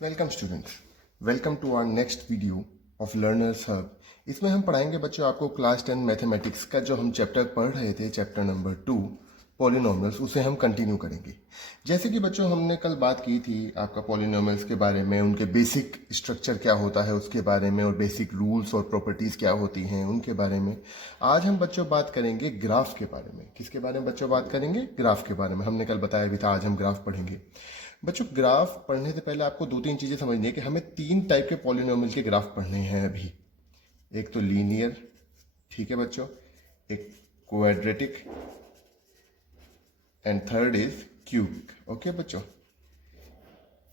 Welcome students, welcome to our next video of learners hub. इसमें हम पढ़ाएंगे बच्चों आपको क्लास 10 मैथमेटिक्स का जो हम चैप्टर पढ़ रहे थे, चैप्टर नंबर 2 पॉलिनोमियल्स, उसे हम कंटिन्यू करेंगे। जैसे कि बच्चों हमने कल बात की थी आपका पॉलिनोमियल्स के बारे में, उनके बेसिक स्ट्रक्चर क्या होता है उसके बारे में, और बेसिक रूल्स और प्रॉपर्टीज़ क्या होती हैं उनके बारे में। आज हम बच्चों बात करेंगे ग्राफ के बारे में। किसके बारे में बच्चों बात करेंगे? ग्राफ के बारे में। हमने कल बताया भी था आज हम ग्राफ पढ़ेंगे। बच्चों ग्राफ पढ़ने से पहले आपको दो तीन चीजें समझनी है कि हमें तीन टाइप के पॉलिनोमियल के ग्राफ पढ़ने हैं अभी। एक तो लीनियर, ठीक है बच्चों, एक quadratic, and third is cubic. Okay बच्चों,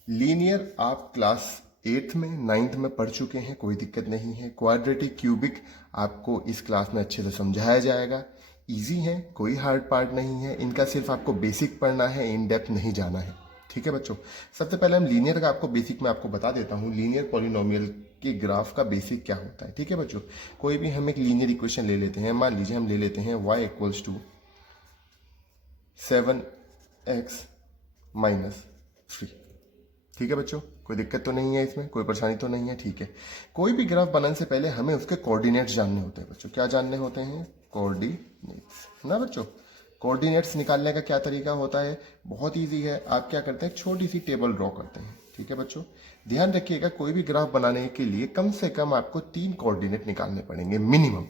लीनियर आप क्लास 8th में 9th में पढ़ चुके हैं, कोई दिक्कत नहीं है। क्वाड्रेटिक क्यूबिक आपको इस क्लास में अच्छे से समझाया जाएगा। इजी है, कोई हार्ड पार्ट नहीं है इनका, सिर्फ आपको बेसिक पढ़ना है, इन डेप्थ नहीं जाना है। ठीक है बच्चों, सबसे पहले हम लीनियर का आपको बेसिक में आपको बता देता हूँ। लीनियर पॉलिनोमियल के ग्राफ का बेसिक क्या होता है। ठीक है बच्चों, कोई भी हम एक लीनियर इक्वेशन ले लेते हैं। मान लीजिए हम ले लेते हैं y equals to 7x minus 3। ठीक है बच्चों, कोई दिक्कत तो नहीं है इसमें, कोई परेशानी तो नहीं है। ठीक है, कोई भी ग्राफ बनाने से पहले हमें उसके कोऑर्डिनेट्स जानने होते हैं बच्चों। क्या जानने होते हैं? कोऑर्डिनेट्स, है ना बच्चों। कोऑर्डिनेट्स निकालने का क्या तरीका होता है? बहुत इजी है। आप क्या करते हैं, छोटी सी टेबल ड्रॉ करते हैं। ठीक है बच्चों, ध्यान रखिएगा कोई भी ग्राफ बनाने के लिए कम से कम आपको 3 कोऑर्डिनेट निकालने पड़ेंगे मिनिमम।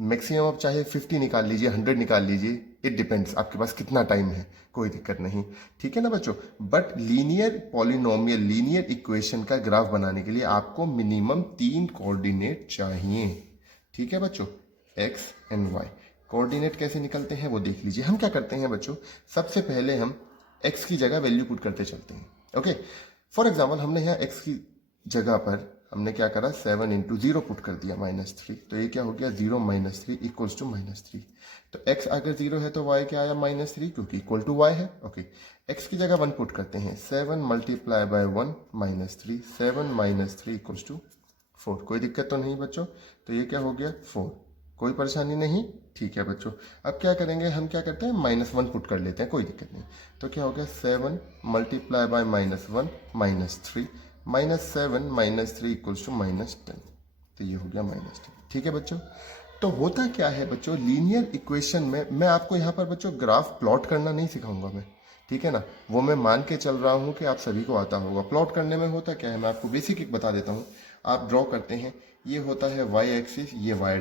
मैक्सिमम आप चाहे 50 निकाल लीजिए, 100 निकाल लीजिए, इट डिपेंड्स आपके पास कितना टाइम है, कोई दिक्कत नहीं। ठीक है ना बच्चों, but linear polynomial, linear equation का ग्राफ बनाने के लिए आपको मिनिमम 3 कोऑर्डिनेट चाहिए। ठीक है बच्चों, एक्स एंड वाई। कोऑर्डिनेट कैसे निकलते हैं वो देख लीजिए। हम क्या करते हैं बच्चों, सबसे पहले हम एक्स की जगह वैल्यू पुट करते चलते हैं। ओके, फॉर एग्जाम्पल हमने यहाँ एक्स की जगह पर हमने क्या करा, 7 इंटू 0 पुट कर दिया -3। तो ये क्या हो गया, 0 माइनस 3 इक्वल्स टू -3। तो x अगर 0 है तो y क्या आया, -3, क्योंकि इक्वल टू y है। ओके, x की जगह 1 पुट करते हैं। 7 multiply by 1 -3, 7 minus 3 equals to 4। कोई दिक्कत तो नहीं बच्चों, तो ये क्या हो गया 4, कोई परेशानी नहीं। ठीक है बच्चों, अब क्या करेंगे, हम क्या करते हैं -1 पुट कर लेते हैं, कोई दिक्कत नहीं। तो क्या हो गया 7 मल्टीप्लाई बाय -1 -3, -7 -3 इक्वल्स टू -10। तो ये हो गया -10। ठीक है बच्चों, तो होता क्या है बच्चों, लीनियर इक्वेशन में मैं आपको यहाँ पर बच्चों ग्राफ प्लॉट करना नहीं सिखाऊंगा मैं। ठीक है ना, वो मैं मान के चल रहा हूँ कि आप सभी को आता होगा। प्लॉट करने में होता क्या है, मैं आपको बेसिक एक बता देता हूँ। आप ड्रॉ करते हैं, ये होता है y एक्सिस, ये y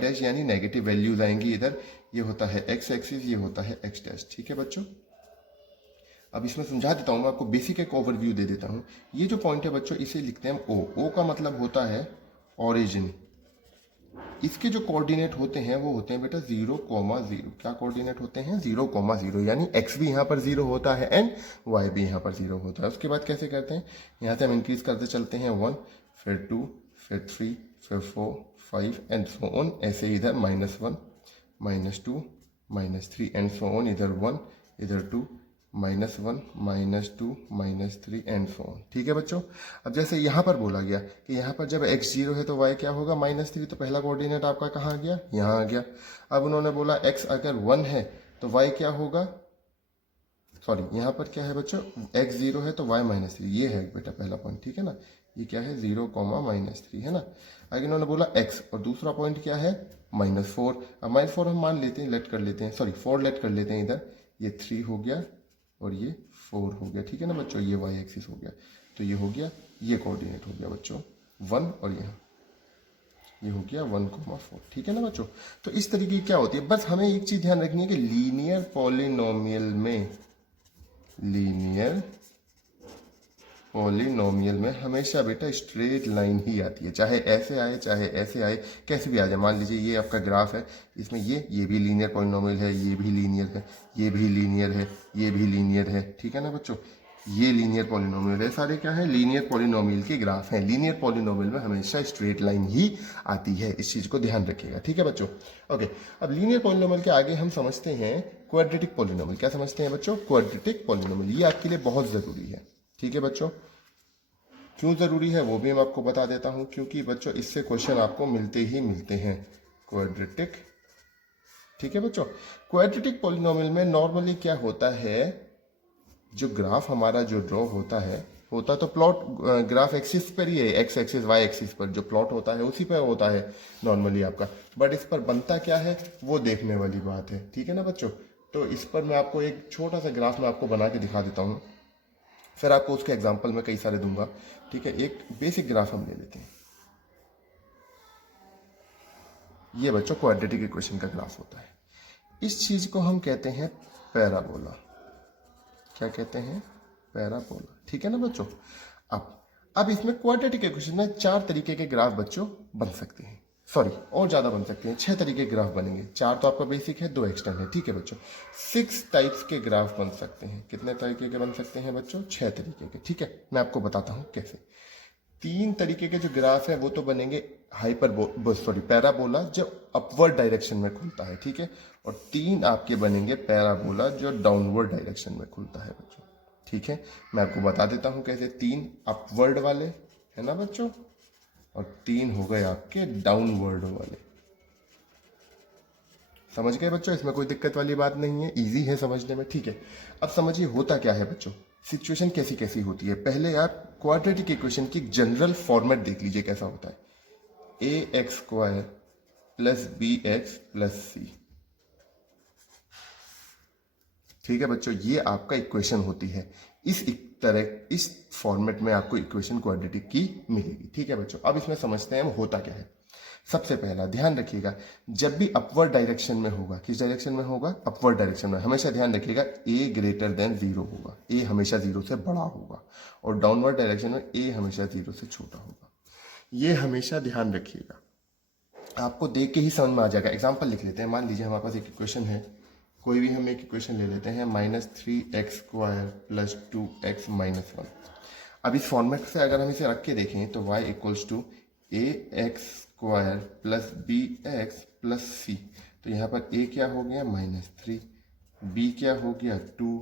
डैश यानी नेगेटिव वैल्यूज आएंगी इधर। ये होता है x एक्सिस, ये होता है x डैश। ठीक है बच्चों, अब इसमें समझा देता हूँ, मैं आपको बेसिक एक ओवरव्यू दे देता हूँ। ये जो पॉइंट है बच्चों, इसे लिखते हैं हम O। O का मतलब होता है ओरिजिन। इसके जो कोऑर्डिनेट होते हैं वो होते हैं बेटा 0,0। क्या कोऑर्डिनेट होते हैं? 0,0, यानी x भी यहाँ पर 0 होता है एंड y भी यहाँ पर 0 होता है। उसके बाद कैसे करते हैं, यहाँ से हम इंक्रीज करते चलते हैं 1, फिर 2, फिर 3, फिर 4, 5 एंड सो ऑन। ऐसे इधर -1, -2, -3 एंड सो ऑन। इधर 1, इधर 2, -1, -2, -3 एंड सो ऑन। ठीक है बच्चों, अब जैसे यहाँ पर बोला गया कि यहाँ पर जब x 0 है तो y क्या होगा, -3। तो पहला कोऑर्डिनेट आपका कहाँ आ गया, यहाँ आ गया। अब उन्होंने बोला x अगर 1 है तो y क्या होगा, सॉरी यहाँ पर क्या है बच्चों, x 0 है तो y -3। ये है बेटा पहला पॉइंट। ठीक है ना, ये क्या है 0, -3 है ना। आगे इन्होंने बोला x, और दूसरा पॉइंट क्या है, -4। अब -4 हम मान लेते हैं, लेट कर लेते हैं, सॉरी 4 लेट कर लेते हैं इधर। ये 3 हो गया और ये 4 हो गया। ठीक है ना बच्चों, ये y एक्सिस हो गया। तो ये हो गया, ये कोऑर्डिनेट हो गया बच्चों 1, और यहाँ ये हो गया 1,4। ठीक है ना बच्चों, तो इस तरीके की क्या होती है, बस हमें एक चीज ध्यान रखनी है कि लीनियर पॉलिनोमियल में हमेशा बेटा स्ट्रेट लाइन ही आती है, चाहे ऐसे आए चाहे ऐसे आए, कैसे भी आ जाए। मान लीजिए ये आपका ग्राफ है, इसमें ये भी लीनियर पॉलिनोमियल है, ये भी लीनियर है, ये भी लीनियर है, ये भी लीनियर है। ठीक है ना बच्चों, ये लीनियर पॉलिनोमियल है, सारे क्या है, लीनियर पॉलिनोमियल के ग्राफ हैं। लीनियर पॉलिनोमियल में हमेशा स्ट्रेट लाइन ही आती है, इस चीज को ध्यान रखिएगा। ठीक है बच्चों, ओके। अब लीनियर पॉलिनोमियल के आगे हम समझते हैं क्वाड्रेटिक पॉलिनोमियल। क्या समझते हैं बच्चों, क्वाड्रेटिक पॉलिनोमियल। ये आपके लिए बहुत जरूरी है। ठीक है बच्चों, क्यों जरूरी है वो भी मैं आपको बता देता हूं, क्योंकि बच्चों इससे क्वेश्चन आपको मिलते ही मिलते हैं। क्वाड्रेटिक, ठीक है बच्चों, क्वाड्रेटिक पॉलिनोमियल में नॉर्मली क्या होता है, जो ग्राफ हमारा जो ड्रॉ होता है होता तो प्लॉट ग्राफ एक्सिस पर ही है, एक्स एक्सिस वाई एक्सिस पर जो प्लॉट होता है उसी पर होता है नॉर्मली आपका, बट इस पर बनता क्या है वो देखने वाली बात है, ठीक है ना बच्चों। तो इस पर मैं आपको एक छोटा सा ग्राफ मैं आपको बना के दिखा देता हूँ, फिर आपको उसके एग्जाम्पल में कई सारे दूंगा, ठीक है। एक बेसिक ग्राफ हम ले लेते हैं। ये बच्चों क्वाड्रेटिक इक्वेशन का ग्राफ होता है। इस चीज को हम कहते हैं पैराबोला। क्या कहते हैं? पैराबोला, ठीक है ना बच्चों। अब इसमें क्वाड्रेटिक इक्वेशन में 4 तरीके के ग्राफ बच्चों बन सकते हैं, सॉरी और ज्यादा बन सकते हैं, 6 तरीके के ग्राफ बनेंगे। 4 तो आपका बेसिक है, 2 एक्सटर्न है, ठीक है बच्चों। 6 टाइप्स के ग्राफ बन सकते हैं। कितने तरीके के बन सकते हैं बच्चों? 6 तरीके के, ठीक है। मैं आपको बताता हूं कैसे। 3 तरीके के जो ग्राफ है वो तो बनेंगे पैराबोला जो अपवर्ड डायरेक्शन में खुलता है, ठीक है। और 3 आपके बनेंगे पैराबोला जो डाउनवर्ड डायरेक्शन में खुलता है बच्चों, ठीक है। मैं आपको बता देता हूं कैसे। 3 अपवर्ड वाले है ना बच्चों, और 3 हो गए आपके डाउनवर्ड वाले। समझ गए बच्चों? इसमें कोई दिक्कत वाली बात नहीं है, इजी है समझने में, ठीक है। अब समझिए होता क्या है बच्चों, सिचुएशन कैसी कैसी होती है। पहले आप क्वाड्रेटिक इक्वेशन की जनरल फॉर्मेट देख लीजिए कैसा होता है। A X square plus B X plus C, ठीक है बच्चों, ये आपका इक्वेशन होती है। इस फॉर्मेट में आपको इक्वेशन क्वाड्रेटिक की मिलेगी, ठीक है बच्चों। अब इसमें समझते हैं होता क्या है। सबसे पहला ध्यान रखिएगा, जब भी अपवर्ड डायरेक्शन में होगा, किस डायरेक्शन में होगा? अपवर्ड डायरेक्शन में, हमेशा ध्यान रखिएगा ए ग्रेटर देन 0 होगा, ए हमेशा 0 से बड़ा होगा, और डाउनवर्ड डायरेक्शन में ए हमेशा 0 से छोटा होगा। ये हमेशा ध्यान रखिएगा, आपको देख के ही समझ में आ जाएगा। एग्जाम्पल लिख लेते हैं। मान लीजिए हमारे पास एक इक्वेशन है, कोई भी हम एक इक्वेशन ले लेते हैं, -3x square plus 2x minus 1। अब इस फॉर्मेट से अगर हम इसे रख के देखें तो y equals to A X square plus B X plus C. तो यहाँ पर a क्या हो गया? -3, b क्या हो गया? 2,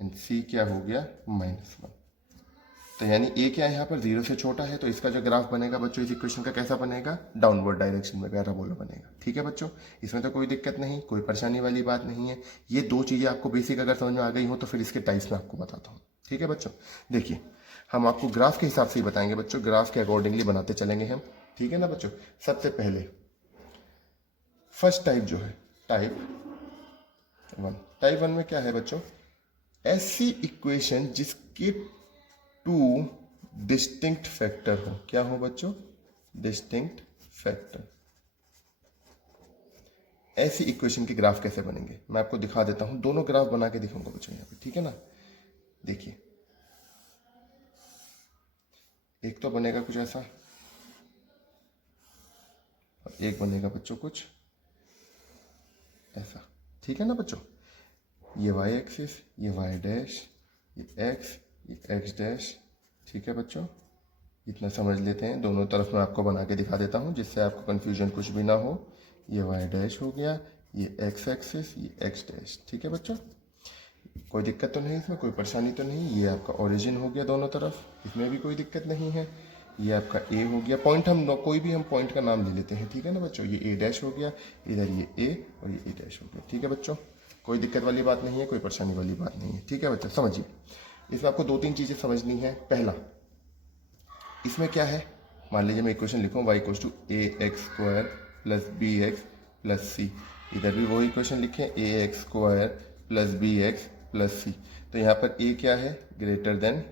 एंड c क्या हो गया? -1। तो यानी a क्या है यहाँ पर? 0 से छोटा है, तो इसका जो ग्राफ बनेगा बच्चों इस इक्वेशन का कैसा बनेगा? डाउनवर्ड डायरेक्शन में पैराबोला बनेगा, ठीक है बच्चों। इसमें तो कोई दिक्कत नहीं, कोई परेशानी वाली बात नहीं है। ये 2 चीज़ें आपको बेसिक अगर समझ में आ गई हो तो फिर इसके टाइप्स में आपको बताता हूँ, ठीक है बच्चों। देखिए हम आपको ग्राफ के हिसाब से ही बताएंगे बच्चों, ग्राफ के अकॉर्डिंगली बनाते चलेंगे हम, ठीक है ना बच्चों। सबसे पहले फर्स्ट टाइप जो है टाइप 1 में क्या है बच्चों? ऐसी इक्वेशन जिसके 2 डिस्टिंक्ट फैक्टर हो। क्या हो बच्चों? Distinct factor. ऐसी इक्वेशन के ग्राफ कैसे बनेंगे मैं आपको दिखा देता हूं, दोनों ग्राफ बना के दिखाऊंगा बच्चों यहाँ पे, ठीक है ना। देखिए एक तो बनेगा कुछ ऐसा, और एक बनेगा बच्चों कुछ ऐसा, ठीक है ना बच्चों। ये y एक्सिस, ये y डैश, ये x डैश, ठीक है बच्चों। इतना समझ लेते हैं। दोनों तरफ मैं आपको बना के दिखा देता हूं जिससे आपको कंफ्यूजन कुछ भी ना हो। ये y डैश हो गया, ये x एक्सिस, ये x डैश, ठीक है बच्चों। कोई दिक्कत तो नहीं, इसमें कोई परेशानी तो नहीं। ये आपका ओरिजिन हो गया दोनों तरफ, इसमें भी कोई दिक्कत नहीं है। ये आपका ए हो गया, पॉइंट हम कोई भी हम पॉइंट का नाम ले लेते हैं, ठीक है ना बच्चों। ये ए डैश हो गया, इधर ये ए और ये ए डैश हो गया, ठीक है बच्चों। कोई दिक्कत वाली बात नहीं है, कोई परेशानी वाली बात नहीं है, ठीक है बच्चों। समझिए इसमें आपको 2-3 चीज़ें समझनी है। पहला, इसमें क्या है, मान लीजिए मैं इक्वेशन लिखूँ y equals to A X square plus B X plus C. इधर भी वही इक्वेशन लिखें, A X square plus B X plus C. तो यहाँ पर a क्या है? ग्रेटर देन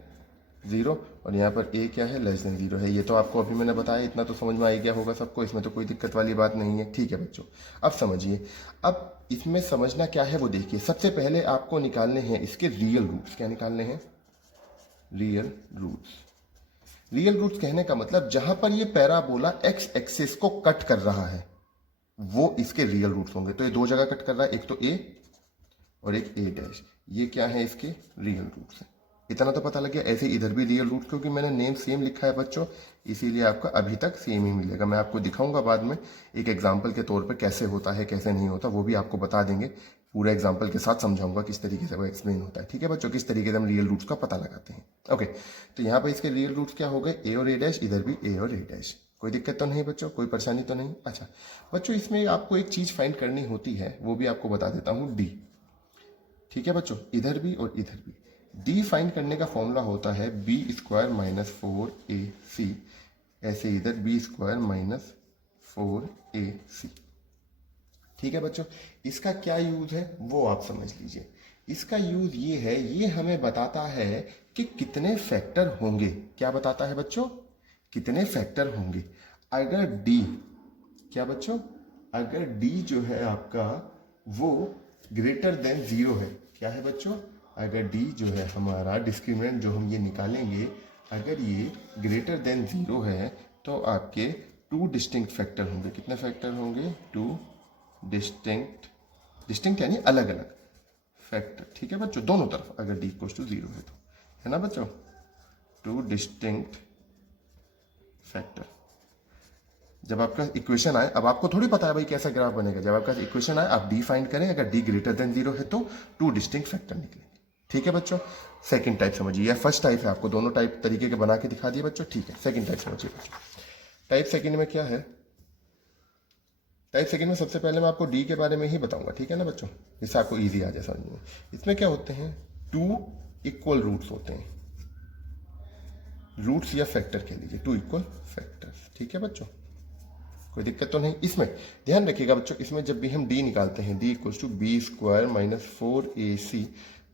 0, और यहाँ पर a क्या है? लेस देन 0 है। ये तो आपको अभी मैंने बताया, इतना तो समझ में आ गया होगा सबको, इसमें तो कोई दिक्कत वाली बात नहीं है, ठीक है बच्चों। अब समझिए, अब इसमें समझना क्या है वो देखिए। सबसे पहले आपको निकालने हैं इसके रियल रूट्स। क्या निकालने हैं? Real roots. रियल रूट्स कहने का मतलब जहां पर ये पैराबोला एक्स एक्सिस को कट कर रहा है वो इसके रियल रूट्स होंगे। तो ये 2 जगह कट कर रहा है, एक तो a और एक a डैश। ये क्या है? इसके रियल रूट्स हैं। इतना तो पता लग गया। ऐसे इधर भी रियल रूट, क्योंकि मैंने नेम सेम लिखा है बच्चों, इसीलिए आपका अभी तक सेम ही मिलेगा। मैं आपको दिखाऊंगा बाद में एक एग्जाम्पल के तौर पर कैसे होता है कैसे नहीं होता, वो भी आपको बता देंगे। पूरे एग्जाम्पल के साथ समझाऊंगा किस तरीके से वो एक्सप्लेन होता है, ठीक है बच्चों, किस तरीके से हम रियल रूट्स का पता लगाते हैं। ओके, तो यहाँ पर इसके रियल रूट्स क्या हो गए? ए और ए डैश, इधर भी ए और ए डैश। कोई दिक्कत तो नहीं बच्चों, कोई परेशानी तो नहीं। अच्छा बच्चों, इसमें आपको एक चीज फाइंड करनी होती है, वो भी आपको बता देता हूँ, डी, ठीक है बच्चों। इधर भी और इधर भी डी फाइंड करने का फॉर्मूला होता है बी स्क्वायर माइनस 4ac, ऐसे इधर बी स्क्वायर माइनस 4ac। ठीक है बच्चों, इसका क्या यूज है वो आप समझ लीजिए। इसका यूज ये है, ये हमें बताता है कि कितने फैक्टर होंगे। क्या बताता है बच्चों? कितने फैक्टर होंगे। अगर डी, क्या बच्चों, अगर डी जो है आपका वो ग्रेटर देन 0 है, क्या है बच्चों, अगर डी जो है हमारा डिस्क्रिमिनेंट जो हम ये निकालेंगे, अगर ये ग्रेटर देन 0 है तो आपके 2 डिस्टिंक्ट फैक्टर होंगे। कितने फैक्टर होंगे? 2 डिस्टिंक्ट यानी अलग अलग फैक्टर। ठीक है बच्चों, दोनों तरफ अगर डी इक्वल्स टू 0 है तो, है ना बच्चों, 2 डिस्टिंक्ट फैक्टर। जब आपका इक्वेशन आए, अब आपको थोड़ी पता है भाई कैसा ग्राफ बनेगा, जब आपका इक्वेशन आए आप डी फाइंड करें, अगर डी ग्रेटर देन 0 है तो 2 डिस्टिंक्ट फैक्टर निकलेंगे। ठीक है बच्चों, सेकंड टाइप समझिए, या फर्स्ट टाइप है, आपको दोनों टाइप तरीके के बना के दिखा दिए बच्चों। ठीक है, सेकंड टाइप समझिए बच्चों। टाइप सेकंड में क्या है? टाइप सेकंड में सबसे पहले मैं आपको डी के बारे में ही बताऊंगा, ठीक है ना बच्चों, जिससे आपको ईजी आ जाए समझ में। इसमें क्या होते हैं? 2 इक्वल रूट्स होते हैं, रूट्स या फैक्टर कह लीजिए, 2 इक्वल फैक्टर्स। ठीक है बच्चों, कोई दिक्कत तो नहीं। इसमें ध्यान रखिएगा बच्चों, इसमें जब भी हम d निकालते हैं, d equals to B square minus 4ac,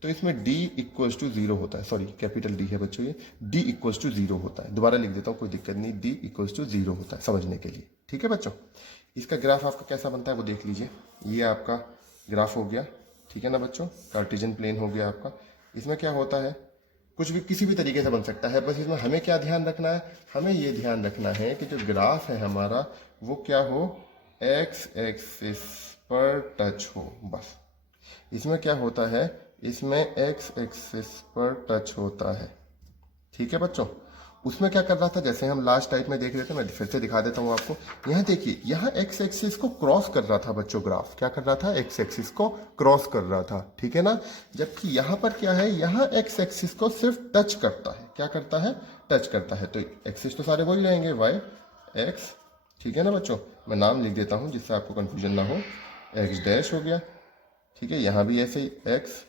तो इसमें d इक्वल्स टू 0 होता है। सॉरी, कैपिटल D है बच्चों, ये d इक्वल्स टू 0 होता है। दोबारा लिख देता हूँ, कोई दिक्कत नहीं, d इक्वल्स टू 0 होता है समझने के लिए। ठीक है बच्चों, इसका ग्राफ आपका कैसा बनता है वो देख लीजिए। ये आपका ग्राफ हो गया, ठीक है ना बच्चों, कार्टेशियन प्लेन हो गया आपका। इसमें क्या होता है, कुछ भी किसी भी तरीके से बन सकता है, बस इसमें हमें क्या ध्यान रखना है, हमें ये ध्यान रखना है कि जो ग्राफ है हमारा वो क्या हो, एक्स एक्सिस पर टच हो। बस इसमें क्या होता है, इसमें एक्स एक्सिस पर टच होता है। ठीक है बच्चों, उसमें क्या कर रहा था, जैसे हम लास्ट टाइप में देख रहे थे, मैं फिर से दिखा देता हूँ आपको। यहाँ देखिए, यहाँ एक्स एक्सिस को क्रॉस कर रहा था बच्चों, ग्राफ क्या कर रहा था, एक्स एक्सिस को क्रॉस कर रहा था। ठीक है ना, जबकि यहाँ पर क्या है, यहाँ एक्स एक्सिस को सिर्फ टच करता है। क्या करता है? टच करता है। तो एक्सिस तो सारे वही रहेंगे, वाई एक्स। ठीक है ना बच्चों, मैं नाम लिख देता हूँ जिससे आपको कंफ्यूजन ना हो। एक्स डैश हो गया, ठीक है, यहाँ भी ऐसे ही एक्स,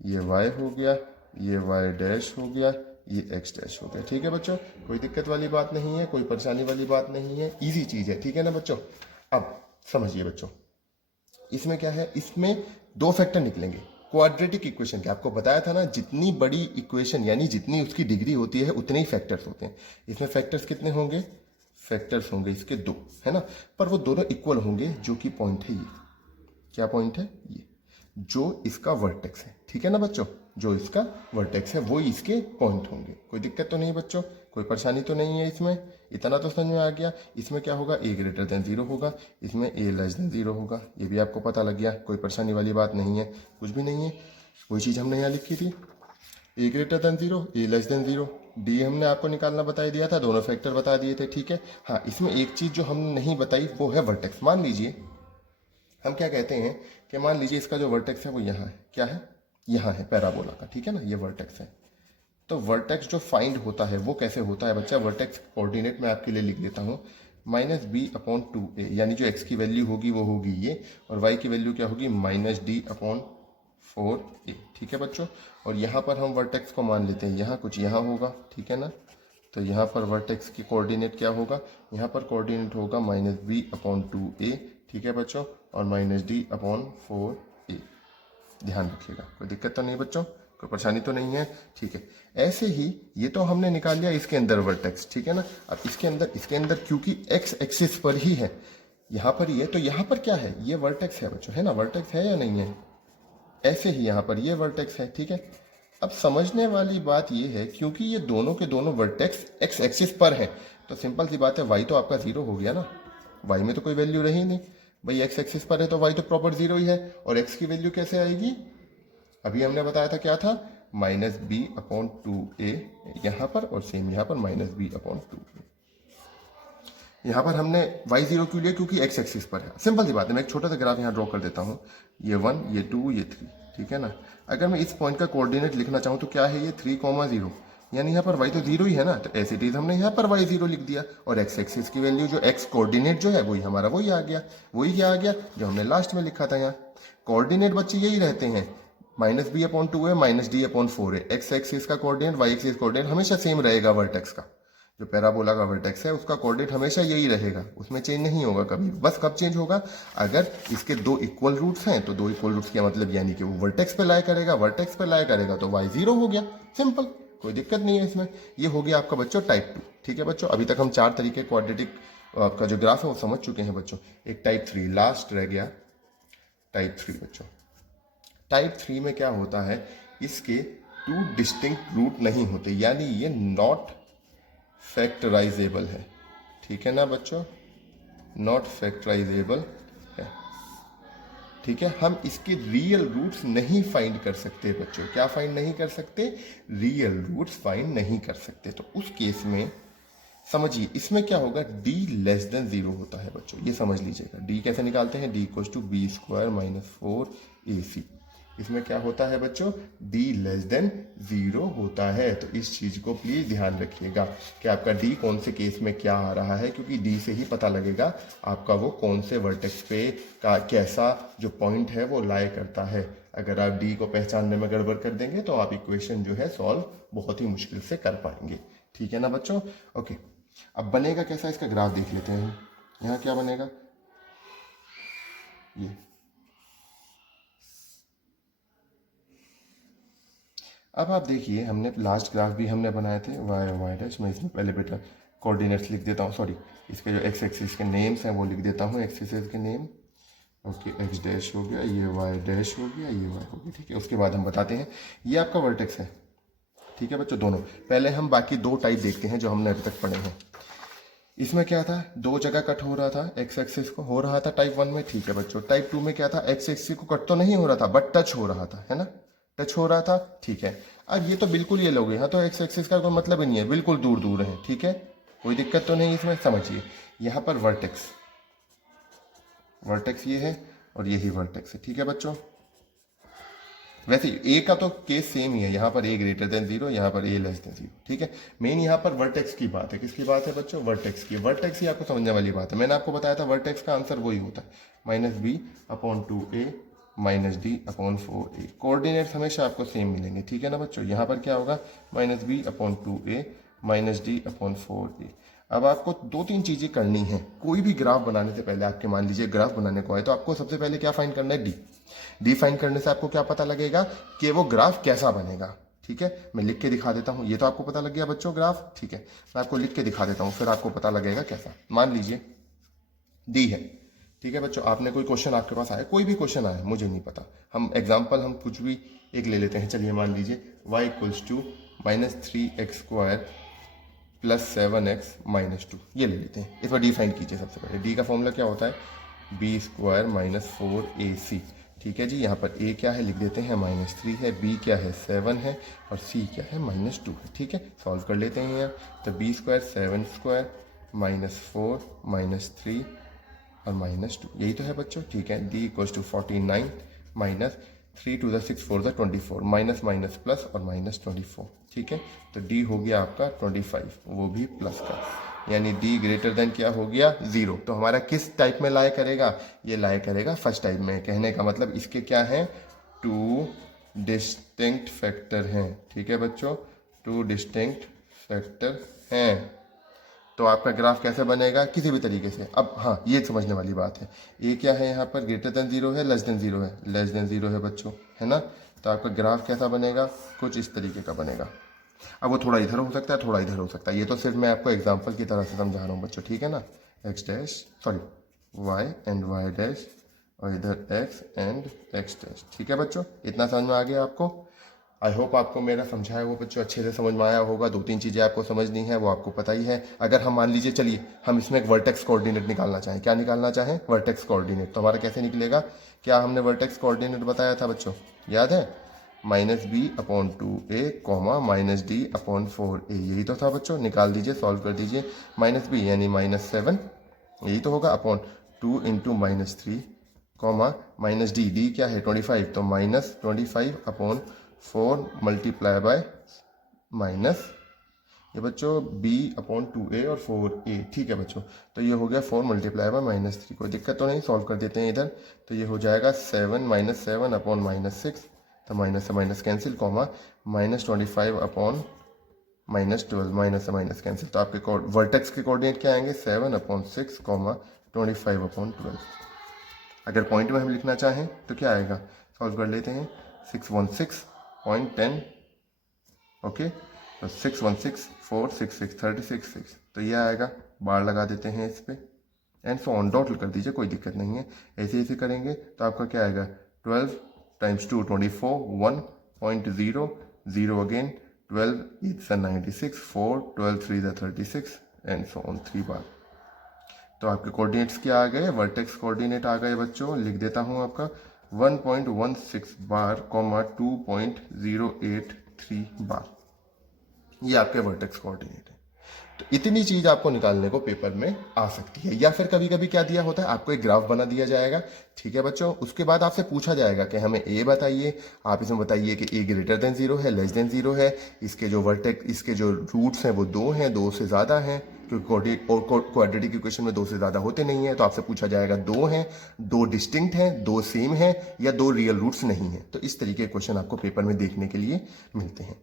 ये वाई हो गया, ये वाई डैश हो गया, ये एक्स डैश हो गया। ठीक है बच्चों, कोई दिक्कत वाली बात नहीं है, कोई परेशानी वाली बात नहीं है, इजी चीज है। ठीक है ना बच्चों, अब समझिए बच्चों, इसमें क्या है, इसमें 2 फैक्टर निकलेंगे क्वाड्रेटिक इक्वेशन के। आपको बताया था ना, जितनी बड़ी इक्वेशन यानी जितनी उसकी डिग्री होती है उतने ही फैक्टर्स होते हैं। इसमें फैक्टर्स कितने होंगे? फैक्टर्स होंगे इसके 2, है ना, पर वो दोनों इक्वल होंगे, जो कि पॉइंट है ये। क्या पॉइंट है? ये जो इसका वर्टेक्स है। ठीक है ना बच्चों, जो इसका वर्टेक्स है वो इसके पॉइंट होंगे। कोई दिक्कत तो नहीं बच्चों, कोई परेशानी तो नहीं है इसमें, इतना तो समझ में आ गया। इसमें क्या होगा, a ग्रेटर देन 0 होगा, इसमें a लेस देन 0 होगा, ये भी आपको पता लग गया, कोई परेशानी वाली बात नहीं है, कुछ भी नहीं है। वही चीज़ हमने यहाँ लिखी थी, a greater than 0, a less than 0, d हमने आपको निकालना बता दिया था, दोनों फैक्टर बता दिए थे। ठीक है, हाँ, इसमें एक चीज़ जो हमने नहीं बताई वो है वर्टेक्स। मान लीजिए हम क्या कहते हैं कि मान लीजिए इसका जो वर्टेक्स है वो यहाँ है, क्या है, यहाँ है पैराबोला का। ठीक है ना, ये वर्टेक्स है। तो वर्टेक्स जो फाइंड होता है वो कैसे होता है बच्चा, वर्टेक्स कोऑर्डिनेट मैं आपके लिए लिख देता हूँ, -b/2a, यानी जो x की वैल्यू होगी वो होगी ये, और y की वैल्यू क्या होगी, -d/4a। ठीक है बच्चों, और यहाँ पर हम वर्टेक्स को मान लेते हैं, यहाँ कुछ यहाँ होगा। ठीक है ना, तो यहाँ पर वर्टेक्स की कोऑर्डिनेट क्या होगा, यहाँ पर कोऑर्डिनेट होगा -b/2a। ठीक है बच्चों, और -d/4a। ध्यान रखिएगा, कोई दिक्कत तो नहीं बच्चों, कोई परेशानी तो नहीं है। ठीक है, ऐसे ही ये तो हमने निकाल लिया इसके अंदर वर्टेक्स। ठीक है ना, अब इसके अंदर क्योंकि एक्स एक्सिस पर ही है, यहाँ पर ही है, तो यहाँ पर क्या है, ये वर्टेक्स है बच्चों, है ना, वर्टेक्स है या नहीं है, ऐसे ही यहाँ पर ये वर्टेक्स है। ठीक है, अब समझने वाली बात ये है, क्योंकि ये दोनों के दोनों वर्टेक्स एक्स एक्सिस पर है, तो सिंपल सी बात है, वाई तो आपका 0 हो गया ना, वाई में तो कोई वैल्यू रही नहीं भाई, एक्स एक्सिस पर है तो वाई तो प्रॉपर 0 ही है। और एक्स की वैल्यू कैसे आएगी, अभी हमने बताया था क्या था, -b/2a यहाँ पर, और सेम यहाँ पर -b/2a। यहाँ पर हमने y0 क्यों लिया, क्योंकि x एक्सिस पर है। सिंपल सी बात है, मैं एक छोटा सा ग्राफ यहाँ ड्रॉ कर देता हूँ, ये 1, ये 2, ये 3। ठीक है ना, अगर मैं इस पॉइंट का कोऑर्डिनेट लिखना चाहूँ तो क्या है, ये 3,0, यानी यहाँ पर y तो 0 ही है ना, तो एज इट इज हमने यहाँ पर y0 लिख दिया, और x एक्सिस की वैल्यू जो x कोऑर्डिनेट जो है वही हमारा वही आ गया, वही क्या आ गया जो हमने लास्ट में लिखा था। यहाँ कोऑर्डिनेट बच्चे यही रहते हैं, माइनस बी अपॉन 2 है, माइनस डी अपॉन 4 है। एक्स एक्सिस का कोऑर्डिनेट, वाई एक्सिस कोऑर्डिनेट हमेशा सेम रहेगा वर्टेक्स का। जो पैराबोला का वर्टेक्स है उसका कोऑर्डिनेट हमेशा यही रहेगा, उसमें चेंज नहीं होगा कभी। बस कब चेंज होगा, अगर इसके दो इक्वल रूट्स हैं तो दो इक्वल रूट्स का मतलब यानी कि वो वर्टेक्स पे लाई करेगा, वर्टेक्स पे लाई करेगा तो वाई 0 हो गया, सिंपल, कोई दिक्कत नहीं है इसमें। ये हो गया आपका बच्चों टाइप 2। ठीक है बच्चों, अभी तक हम 4 तरीके क्वाड्रेटिक आपका जो ग्राफ है वो समझ चुके हैं बच्चों। एक टाइप 3 लास्ट रह गया, टाइप 3 बच्चों। टाइप 3 में क्या होता है, इसके 2 डिस्टिंक्ट रूट नहीं होते, यानी ये नॉट फैक्टराइजेबल है। ठीक है ना बच्चों, नॉट फैक्टराइजेबल है। ठीक है, हम इसके रियल रूट्स नहीं फाइंड कर सकते बच्चों। क्या फाइंड नहीं कर सकते, रियल रूट्स फाइंड नहीं कर सकते। तो उस केस में समझिए इसमें क्या होगा, d लेस देन 0 होता है बच्चों, ये समझ लीजिएगा। d कैसे निकालते हैं, d equals to B square minus 4ac। इसमें क्या होता है बच्चों, d लेस देन 0 होता है। तो इस चीज को प्लीज ध्यान रखिएगा कि आपका d कौन से केस में क्या आ रहा है, क्योंकि d से ही पता लगेगा आपका वो कौन से वर्टेक्स पे का कैसा जो पॉइंट है वो लाई करता है। अगर आप d को पहचानने में गड़बड़ कर देंगे तो आप इक्वेशन जो है सॉल्व बहुत ही मुश्किल से कर पाएंगे। ठीक है ना बच्चों, ओके। अब बनेगा कैसा, इसका ग्राफ देख लेते हैं। यहाँ क्या बनेगा, ये अब आप देखिए, हमने लास्ट ग्राफ भी हमने बनाए थे वाई वाई डैश। मैं इसमें पहले बेटा कोऑर्डिनेट्स लिख देता हूँ, सॉरी इसके जो एक्स एक्सिस के नेम्स हैं वो लिख देता हूँ, एक्सिस के नेम। ओके, एक्स डैश हो गया, ये वाई डैश हो गया, ये वाई हो गया। ठीक है, उसके बाद हम बताते हैं ये आपका वर्टेक्स है। ठीक है बच्चों, दोनों। पहले हम बाकी 2 टाइप देखते हैं जो हमने अभी तक पढ़े हैं। इसमें क्या था, 2 जगह कट हो रहा था, एक्स एक्सिस को हो रहा था टाइप 1 में। ठीक है बच्चों, टाइप 2 में क्या था, एक्स एक्सिस को कट तो नहीं हो रहा था बट टच हो रहा था, है ना, टच हो रहा था। ठीक है, अब ये तो बिल्कुल ये लोग यहाँ तो एक्स एक्सिस का कोई मतलब ही नहीं है, बिल्कुल दूर दूर है। ठीक है, कोई दिक्कत तो नहीं इसमें। समझिए यहाँ पर वर्टेक्स, वर्टेक्स ये है और यही वर्टेक्स है। ठीक है बच्चों, वैसे ए का तो केस सेम ही है, यहाँ पर ए ग्रेटर देन 0, यहाँ पर ए लेस देन 0। ठीक है, मेन यहाँ पर वर्टेक्स की बात है। किसकी बात है बच्चों, वर्टेक्स की। वर्टेक्स ही आपको समझने वाली बात है। मैंने आपको बताया था वर्टेक्स का आंसर वही होता है, minus B upon 2a minus D upon 4a। Coordinates हमेशा आपको सेम मिलेंगे। ठीक है ना बच्चों, यहाँ पर क्या होगा, minus B upon 2a minus D upon 4a। अब आपको 2-3 चीजें करनी है। कोई भी ग्राफ बनाने से पहले, आपके मान लीजिए ग्राफ बनाने को आए तो आपको सबसे पहले क्या फाइंड करना है, डी फाइंड करने से आपको क्या पता लगेगा कि वो ग्राफ कैसा बनेगा। ठीक है, मैं लिख के दिखा देता हूं, ये तो आपको पता लग गया बच्चों ग्राफ। ठीक है, मैं आपको लिख के दिखा देता हूं, फिर आपको पता लगेगा कैसा। मान लीजिए डी है। ठीक है बच्चों, आपने कोई क्वेश्चन आपके पास आया, कोई भी क्वेश्चन आया, मुझे नहीं पता, हम एग्जाम्पल हम कुछ भी एक ले लेते हैं। चलिए मान लीजिए y equals to minus 3x square plus 7x minus 2, ये ले लेते हैं। इसको डी फाइंड कीजिए सबसे पहले। डी का फॉर्मूला क्या होता है, बी स्क्वायर माइनस 4ac। ठीक है जी, यहाँ पर a क्या है लिख देते हैं, -3 है, b क्या है 7 है और c क्या है -2 है। ठीक है, सॉल्व कर लेते हैं यहाँ। तो b स्क्वायर 7 स्क्वायर -4 -3 और -2, यही तो है बच्चों। ठीक है, d equals to 49 minus 3 to the 6 4 the 24, minus minus plus और -24। ठीक है, तो d हो गया आपका 25, वो भी प्लस का, यानी d ग्रेटर देन क्या हो गया 0। तो हमारा किस टाइप में लाई करेगा, ये लाई करेगा फर्स्ट टाइप में। कहने का मतलब इसके क्या है, 2 डिस्टिंक्ट फैक्टर हैं। ठीक है बच्चों, 2 डिस्टिंक्ट फैक्टर हैं। तो आपका ग्राफ कैसे बनेगा, किसी भी तरीके से। अब हाँ, ये समझने वाली बात है, ये क्या है, यहाँ पर ग्रेटर देन 0 है, लेस देन 0 है, लेस देन 0 है बच्चों, है ना। तो आपका ग्राफ कैसा बनेगा, कुछ इस तरीके का बनेगा। अब वो थोड़ा इधर हो सकता है, थोड़ा इधर हो सकता है, ये तो सिर्फ मैं आपको एग्जाम्पल की तरह से समझा रहा हूँ बच्चों। ठीक है ना, X dash sorry Y and Y dash और इधर एक्स एंड एक्स डैश। ठीक है बच्चों, इतना समझ में आ गया आपको। आई होप आपको मेरा समझाया वो बच्चों अच्छे से समझ में आया होगा। 2-3 चीज़ें आपको समझनी है, वो आपको पता ही है। अगर हम मान लीजिए, चलिए हम इसमें एक वर्टेक्स कोऑर्डिनेट निकालना चाहें, क्या निकालना चाहें, वर्टेक्स कोऑर्डिनेट, तो हमारा कैसे निकलेगा, क्या हमने वर्टेक्स कोऑर्डिनेट बताया था बच्चों, याद है, -b upon 2a comma -d upon 4a, यही तो था बच्चों। निकाल दीजिए, सॉल्व कर दीजिए। -b यानी -7, यही तो होगा, upon 2 into -3 comma -d, d क्या है 25, तो -25 अपॉन 4 मल्टीप्लाई बाय माइनस ये बच्चों b अपॉन 2a और 4a। ठीक है बच्चों, तो ये हो गया 4 मल्टीप्लाई बाय -3, कोई दिक्कत तो नहीं, सॉल्व कर देते हैं इधर। तो ये हो जाएगा 7 -7 अपॉन -6 तो माइनस से minus cancel, comma -25 upon -12, minus से माइनस कैंसिल। तो आपके वर्टेक्स के कोऑर्डिनेट क्या आएंगे 7/6, कॉमा 25/12। अगर पॉइंट में हम लिखना चाहें तो क्या आएगा, सॉल्व कर लेते हैं। 616.10, ओके, तो 616 466 36 तो ये आएगा, बार लगा देते हैं इस पे एंड सो ऑन, डॉट कर दीजिए, कोई दिक्कत नहीं है। ऐसे ऐसे करेंगे तो आपका क्या आएगा 12 × 2 24, 1.0 0 अगेन 12 8 96 4 12 3 36 एंड सो ऑन 3 बार। तो आपके कोऑर्डिनेट्स क्या आ गए, वर्टेक्स कोऑर्डिनेट आ गए बच्चों, लिख देता हूं आपका 1.16 बार, कॉमा 2.083 बार, ये आपके वर्टेक्स कोऑर्डिनेट है। तो इतनी चीज आपको निकालने को पेपर में आ सकती है। या फिर कभी कभी क्या दिया होता है, आपको एक ग्राफ बना दिया जाएगा, ठीक है बच्चों, उसके बाद आपसे पूछा जाएगा कि हमें ए बताइए, आप इसमें बताइए कि ए ग्रेटर देन 0 है, लेस देन 0 है, इसके जो वर्टेक्स, इसके जो रूट्स हैं वो 2 हैं, 2 से ज़्यादा हैं, क्योंकि क्वाड्रेटिक इक्वेशन में 2 से ज़्यादा होते नहीं है, तो आपसे पूछा जाएगा 2 हैं, 2 डिस्टिंक्ट हैं, 2 सेम हैं, या 2 रियल रूट्स नहीं हैं। तो इस तरीके के क्वेश्चन आपको पेपर में देखने के लिए मिलते हैं।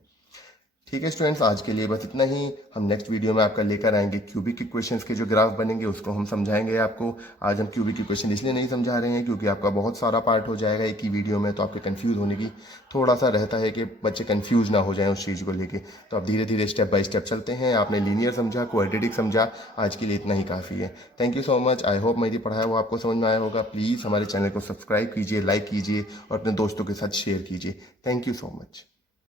ठीक है स्टूडेंट्स, आज के लिए बस इतना ही। हम नेक्स्ट वीडियो में आपका लेकर आएंगे क्यूबिक इक्वेशंस के जो ग्राफ बनेंगे उसको हम समझाएंगे आपको। आज हम क्यूबिक इक्वेशन इसलिए नहीं समझा रहे हैं क्योंकि आपका बहुत सारा पार्ट हो जाएगा एक ही वीडियो में, तो आपके कंफ्यूज होने की थोड़ा सा रहता है कि बच्चे कंफ्यूज ना हो जाएं उस चीज़ को लेके। तो आप धीरे धीरे स्टेप बाय स्टेप चलते हैं। आपने लीनियर समझा, क्वाड्रेटिक समझा, आज के लिए इतना ही काफ़ी है। Thank you so much. I hope मेरी पढ़ाया वो आपको समझ में आया होगा। प्लीज़ हमारे चैनल को सब्सक्राइब कीजिए, लाइक कीजिए और अपने दोस्तों के साथ शेयर कीजिए। Thank you so much.